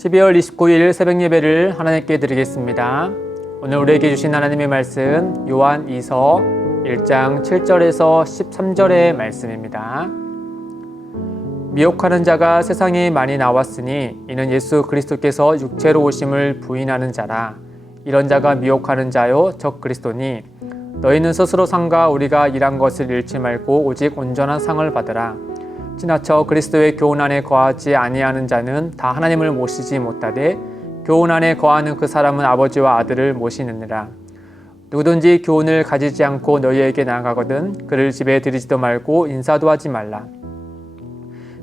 12월 29일 새벽 예배를 하나님께 드리겠습니다. 오늘 우리에게 주신 하나님의 말씀 요한 2서 1장 7절에서 13절의 말씀입니다. 미혹하는 자가 세상에 많이 나왔으니 이는 예수 그리스도께서 육체로 오심을 부인하는 자라. 이런 자가 미혹하는 자요 적 그리스도니 너희는 스스로 상과 우리가 일한 것을 잃지 말고 오직 온전한 상을 받으라. 지나쳐 그리스도의 교훈 안에 거하지 아니하는 자는 다 하나님을 모시지 못하되 교훈 안에 거하는 그 사람은 아버지와 아들을 모시느니라. 누구든지 교훈을 가지지 않고 너희에게 나아가거든 그를 집에 들이지도 말고 인사도 하지 말라.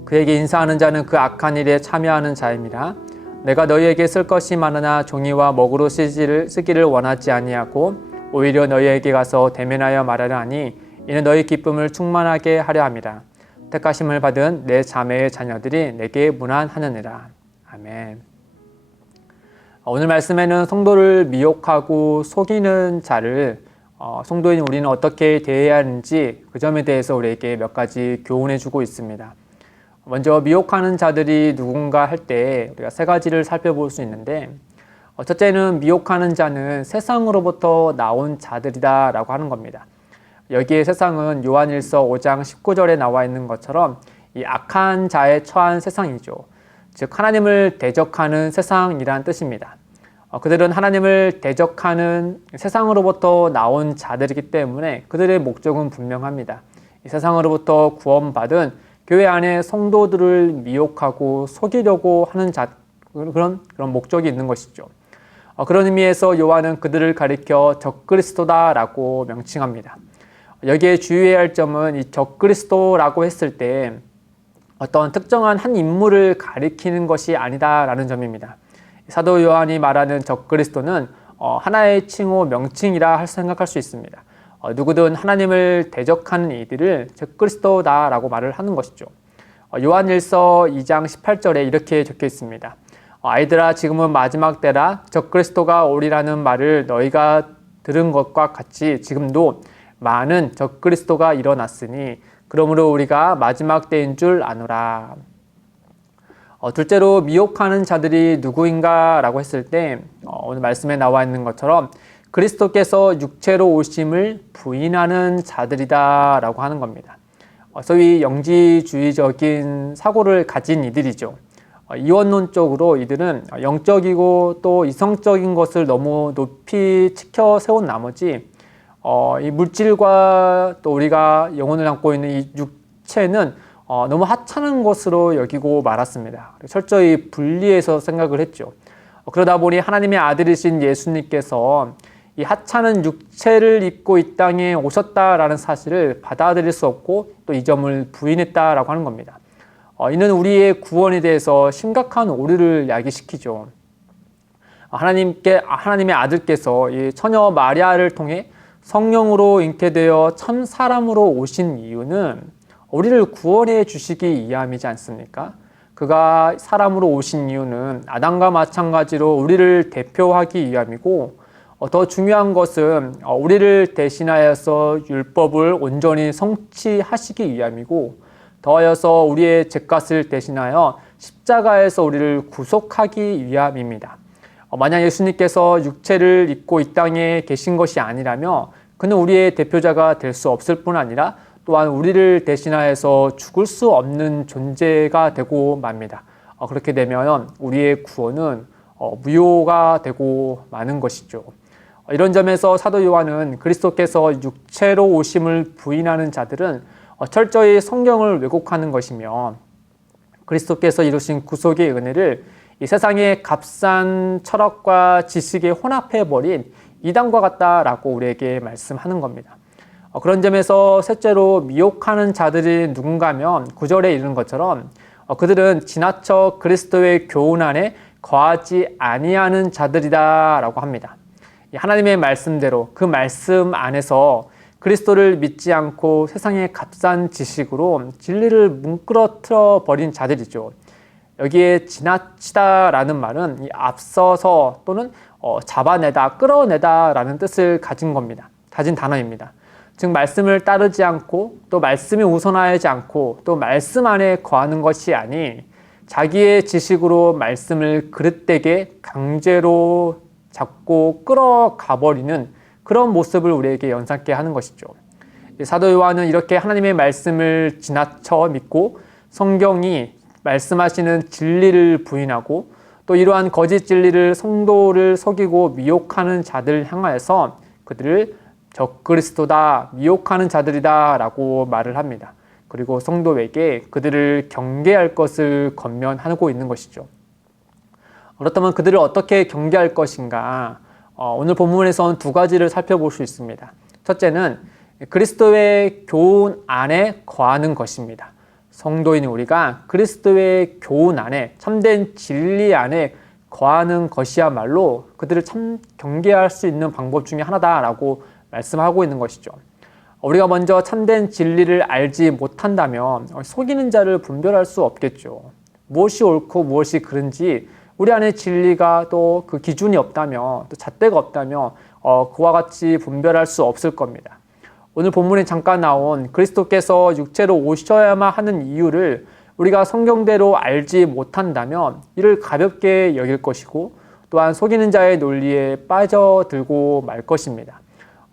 그에게 인사하는 자는 그 악한 일에 참여하는 자임이라. 내가 너희에게 쓸 것이 많으나 종이와 먹으로 쓰기를 원하지 아니하고 오히려 너희에게 가서 대면하여 말하려 하니 이는 너희 기쁨을 충만하게 하려 함이라. 택하심을 받은 내 자매의 자녀들이 내게 문안하느니라. 아멘. 오늘 말씀에는 성도를 미혹하고 속이는 자를 성도인 우리는 어떻게 대해야 하는지 그 점에 대해서 우리에게 몇 가지 교훈해 주고 있습니다. 먼저 미혹하는 자들이 누군가 할 때 우리가 세 가지를 살펴볼 수 있는데, 첫째는 미혹하는 자는 세상으로부터 나온 자들이다 라고 하는 겁니다. 여기에 세상은 요한일서 5장 19절에 나와 있는 것처럼 이 악한 자에 처한 세상이죠. 즉 하나님을 대적하는 세상이란 뜻입니다. 그들은 하나님을 대적하는 세상으로부터 나온 자들이기 때문에 그들의 목적은 분명합니다. 이 세상으로부터 구원받은 교회 안에 성도들을 미혹하고 속이려고 하는 그런 목적이 있는 것이죠. 그런 의미에서 요한은 그들을 가리켜 적그리스도다라고 명칭합니다. 여기에 주의해야 할 점은 이 적그리스도라고 했을 때 어떤 특정한 한 인물을 가리키는 것이 아니다라는 점입니다. 사도 요한이 말하는 적그리스도는 하나의 칭호, 명칭이라 생각할 수 있습니다. 누구든 하나님을 대적하는 이들을 적그리스도다라고 말을 하는 것이죠. 요한일서 2장 18절에 이렇게 적혀 있습니다. 아이들아 지금은 마지막 때라. 적그리스도가 오리라는 말을 너희가 들은 것과 같이 지금도 많은 적그리스도가 일어났으니 그러므로 우리가 마지막 때인 줄 아노라. 둘째로 미혹하는 자들이 누구인가 라고 했을 때 오늘 말씀에 나와 있는 것처럼 그리스도께서 육체로 오심을 부인하는 자들이다 라고 하는 겁니다. 소위 영지주의적인 사고를 가진 이들이죠. 이원론적으로 이들은 영적이고 또 이성적인 것을 너무 높이 치켜 세운 나머지 이 물질과 또 우리가 영혼을 담고 있는 이 육체는 너무 하찮은 것으로 여기고 말았습니다. 철저히 분리해서 생각을 했죠. 그러다 보니 하나님의 아들이신 예수님께서 이 하찮은 육체를 입고 이 땅에 오셨다라는 사실을 받아들일 수 없고 또 이 점을 부인했다라고 하는 겁니다. 이는 우리의 구원에 대해서 심각한 오류를 야기시키죠. 하나님의 아들께서 이 처녀 마리아를 통해 성령으로 잉태되어 참 사람으로 오신 이유는 우리를 구원해 주시기 위함이지 않습니까? 그가 사람으로 오신 이유는 아담과 마찬가지로 우리를 대표하기 위함이고, 더 중요한 것은 우리를 대신하여서 율법을 온전히 성취하시기 위함이고, 더하여서 우리의 죄값을 대신하여 십자가에서 우리를 구속하기 위함입니다. 만약 예수님께서 육체를 입고 이 땅에 계신 것이 아니라면 그는 우리의 대표자가 될 수 없을 뿐 아니라 또한 우리를 대신하여서 죽을 수 없는 존재가 되고 맙니다. 그렇게 되면 우리의 구원은 무효가 되고 마는 것이죠. 이런 점에서 사도 요한은 그리스도께서 육체로 오심을 부인하는 자들은 철저히 성경을 왜곡하는 것이며 그리스도께서 이루신 구속의 은혜를 이 세상의 값싼 철학과 지식에 혼합해버린 이단과 같다라고 우리에게 말씀하는 겁니다. 그런 점에서 셋째로 미혹하는 자들이 누군가면 9절에 이르는 것처럼 그들은 지나쳐 그리스도의 교훈 안에 거하지 아니하는 자들이다 라고 합니다. 하나님의 말씀대로 그 말씀 안에서 그리스도를 믿지 않고 세상의 값싼 지식으로 진리를 뭉그러뜨려 버린 자들이죠. 여기에 지나치다라는 말은 이 앞서서 또는 잡아내다, 끌어내다라는 뜻을 가진 겁니다. 가진 단어입니다. 즉 말씀을 따르지 않고 또 말씀이 우선하지 않고 또 말씀 안에 거하는 것이 아닌 자기의 지식으로 말씀을 그릇되게 강제로 잡고 끌어가 버리는 그런 모습을 우리에게 연상케 하는 것이죠. 사도 요한은 이렇게 하나님의 말씀을 지나쳐 믿고 성경이 말씀하시는 진리를 부인하고 또 이러한 거짓 진리를 성도를 속이고 미혹하는 자들 향하여서 그들을 적그리스도다, 미혹하는 자들이다 라고 말을 합니다. 그리고 성도에게 그들을 경계할 것을 권면하고 있는 것이죠. 그렇다면 그들을 어떻게 경계할 것인가? 오늘 본문에서는 두 가지를 살펴볼 수 있습니다. 첫째는 그리스도의 교훈 안에 거하는 것입니다. 성도인 우리가 그리스도의 교훈 안에, 참된 진리 안에 거하는 것이야말로 그들을 참 경계할 수 있는 방법 중에 하나다라고 말씀하고 있는 것이죠. 우리가 먼저 참된 진리를 알지 못한다면 속이는 자를 분별할 수 없겠죠. 무엇이 옳고 무엇이 그른지 우리 안에 진리가 또 그 기준이 없다면, 또 잣대가 없다면 그와 같이 분별할 수 없을 겁니다. 오늘 본문에 잠깐 나온 그리스도께서 육체로 오셔야만 하는 이유를 우리가 성경대로 알지 못한다면 이를 가볍게 여길 것이고 또한 속이는 자의 논리에 빠져들고 말 것입니다.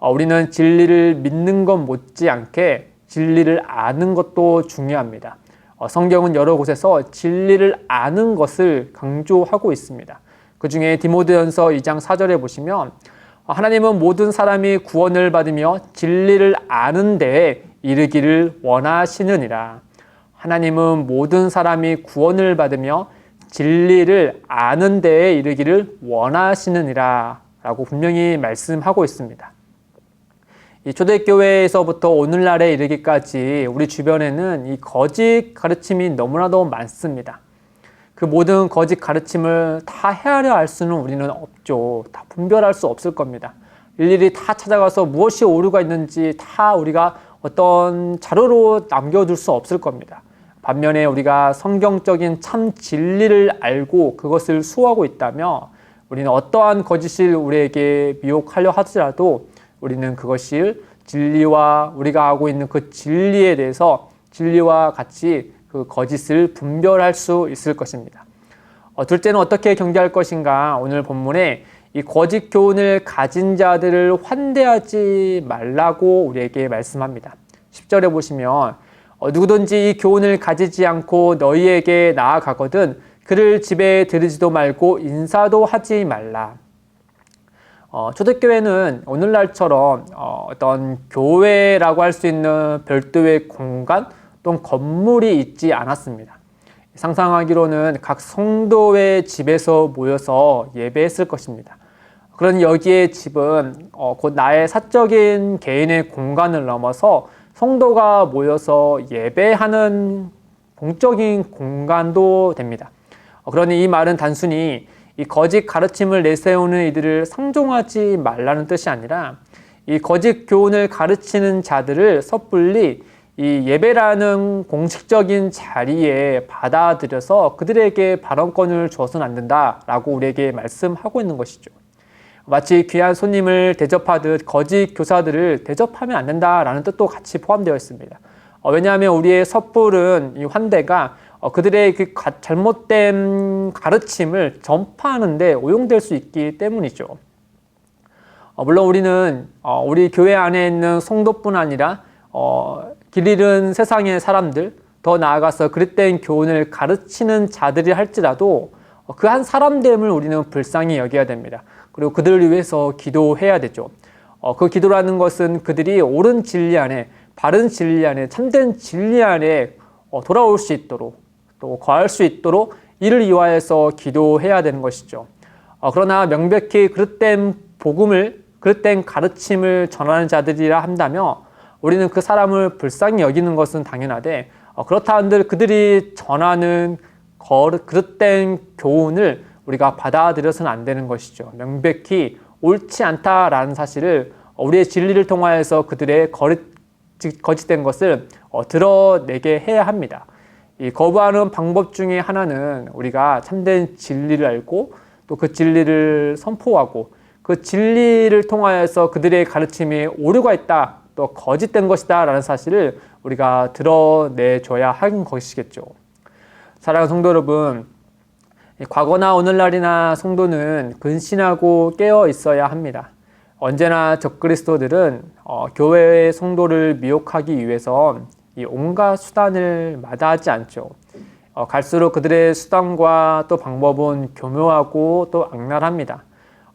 우리는 진리를 믿는 것 못지않게 진리를 아는 것도 중요합니다. 성경은 여러 곳에서 진리를 아는 것을 강조하고 있습니다. 그 중에 디모데전서 2장 4절에 보시면 하나님은 모든 사람이 구원을 받으며 진리를 아는 데에 이르기를 원하시느니라. 하나님은 모든 사람이 구원을 받으며 진리를 아는 데에 이르기를 원하시느니라 라고 분명히 말씀하고 있습니다. 이 초대교회에서부터 오늘날에 이르기까지 우리 주변에는 이 거짓 가르침이 너무나도 많습니다. 그 모든 거짓 가르침을 다 헤아려 알 수는 우리는 없죠. 다 분별할 수 없을 겁니다. 일일이 다 찾아가서 무엇이 오류가 있는지 다 우리가 어떤 자료로 남겨둘 수 없을 겁니다. 반면에 우리가 성경적인 참 진리를 알고 그것을 수호하고 있다면 우리는 어떠한 거짓을 우리에게 미혹하려 하더라도 우리는 그것이 진리와 우리가 하고 있는 그 진리에 대해서 진리와 같이 그 거짓을 분별할 수 있을 것입니다. 둘째는 어떻게 경계할 것인가? 오늘 본문에 이 거짓 교훈을 가진 자들을 환대하지 말라고 우리에게 말씀합니다. 10절에 보시면 누구든지 이 교훈을 가지지 않고 너희에게 나아가거든 그를 집에 들이지도 말고 인사도 하지 말라. 초대교회는 오늘날처럼 어떤 교회라고 할 수 있는 별도의 공간 또는 건물이 있지 않았습니다. 상상하기로는 각 성도의 집에서 모여서 예배했을 것입니다. 그런 여기에 집은 곧 나의 사적인 개인의 공간을 넘어서 성도가 모여서 예배하는 공적인 공간도 됩니다. 그러니 이 말은 단순히 이 거짓 가르침을 내세우는 이들을 상종하지 말라는 뜻이 아니라 이 거짓 교훈을 가르치는 자들을 섣불리 이 예배라는 공식적인 자리에 받아들여서 그들에게 발언권을 줘서는 안 된다라고 우리에게 말씀하고 있는 것이죠. 마치 귀한 손님을 대접하듯 거짓 교사들을 대접하면 안 된다라는 뜻도 같이 포함되어 있습니다. 왜냐하면 우리의 섣부른 이 환대가 그들의 그 잘못된 가르침을 전파하는 데 오용될 수 있기 때문이죠. 물론 우리는 우리 교회 안에 있는 성도뿐 아니라 길 잃은 세상의 사람들, 더 나아가서 그릇된 교훈을 가르치는 자들이 할지라도 그 한 사람됨을 우리는 불쌍히 여겨야 됩니다. 그리고 그들을 위해서 기도해야 되죠. 그 기도라는 것은 그들이 옳은 진리 안에, 바른 진리 안에, 참된 진리 안에 돌아올 수 있도록 또 거할 수 있도록 이를 위하여서 기도해야 되는 것이죠. 그러나 명백히 그릇된 복음을, 그릇된 가르침을 전하는 자들이라 한다면 우리는 그 사람을 불쌍히 여기는 것은 당연하되 그렇다 한들 그들이 전하는 그릇된 교훈을 우리가 받아들여서는 안 되는 것이죠. 명백히 옳지 않다라는 사실을 우리의 진리를 통하여서 그들의 거짓된 것을 드러내게 해야 합니다. 이 거부하는 방법 중에 하나는 우리가 참된 진리를 알고 또 그 진리를 선포하고 그 진리를 통하여서 그들의 가르침에 오류가 있다, 또 거짓된 것이다 라는 사실을 우리가 드러내줘야 하는 것이겠죠. 사랑하는 성도 여러분, 과거나 오늘날이나 성도는 근신하고 깨어 있어야 합니다. 언제나 적그리스도들은 교회의 성도를 미혹하기 위해서 이 온갖 수단을 마다하지 않죠. 갈수록 그들의 수단과 또 방법은 교묘하고 또 악랄합니다.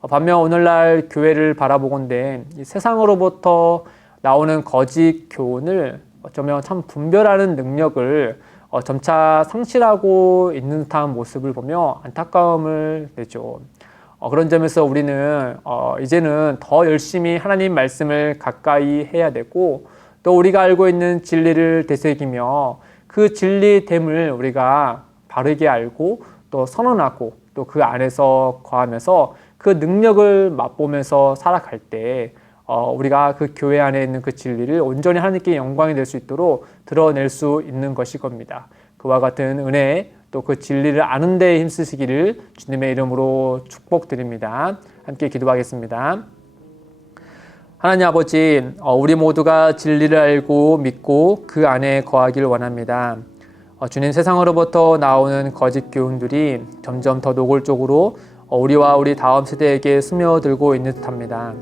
반면 오늘날 교회를 바라보건대 이 세상으로부터 나오는 거짓 교훈을 어쩌면 참 분별하는 능력을 점차 상실하고 있는 듯한 모습을 보며 안타까움을 내죠. 그런 점에서 우리는 이제는 더 열심히 하나님 말씀을 가까이 해야 되고 또 우리가 알고 있는 진리를 되새기며 그 진리됨을 우리가 바르게 알고 또 선언하고 또 그 안에서 거하면서 그 능력을 맛보면서 살아갈 때 우리가 그 교회 안에 있는 그 진리를 온전히 하나님께 영광이 될 수 있도록 드러낼 수 있는 것일 겁니다. 그와 같은 은혜 또 그 진리를 아는 데 힘쓰시기를 주님의 이름으로 축복드립니다. 함께 기도하겠습니다. 하나님 아버지, 우리 모두가 진리를 알고 믿고 그 안에 거하기를 원합니다. 주님, 세상으로부터 나오는 거짓 교훈들이 점점 더 노골적으로 우리와 우리 다음 세대에게 스며들고 있는 듯합니다.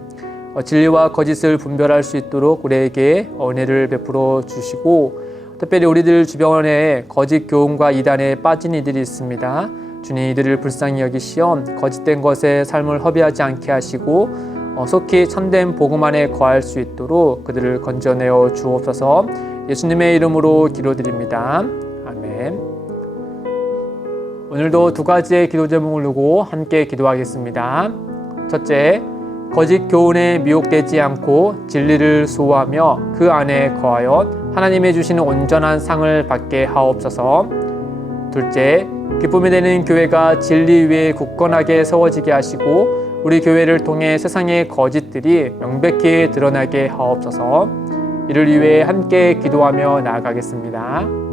진리와 거짓을 분별할 수 있도록 우리에게 은혜를 베풀어 주시고 특별히 우리들 주변에 거짓 교훈과 이단에 빠진 이들이 있습니다. 주님, 이들을 불쌍히 여기시어 거짓된 것에 삶을 허비하지 않게 하시고 속히 참된 복음 안에 거할 수 있도록 그들을 건져내어 주옵소서. 예수님의 이름으로 기도드립니다. 아멘. 오늘도 두 가지의 기도 제목을 두고 함께 기도하겠습니다. 첫째, 거짓 교훈에 미혹되지 않고 진리를 수호하며 그 안에 거하여 하나님의 주시는 온전한 상을 받게 하옵소서. 둘째, 기쁨이 되는 교회가 진리 위에 굳건하게 세워지게 하시고 우리 교회를 통해 세상의 거짓들이 명백히 드러나게 하옵소서. 이를 위해 함께 기도하며 나아가겠습니다.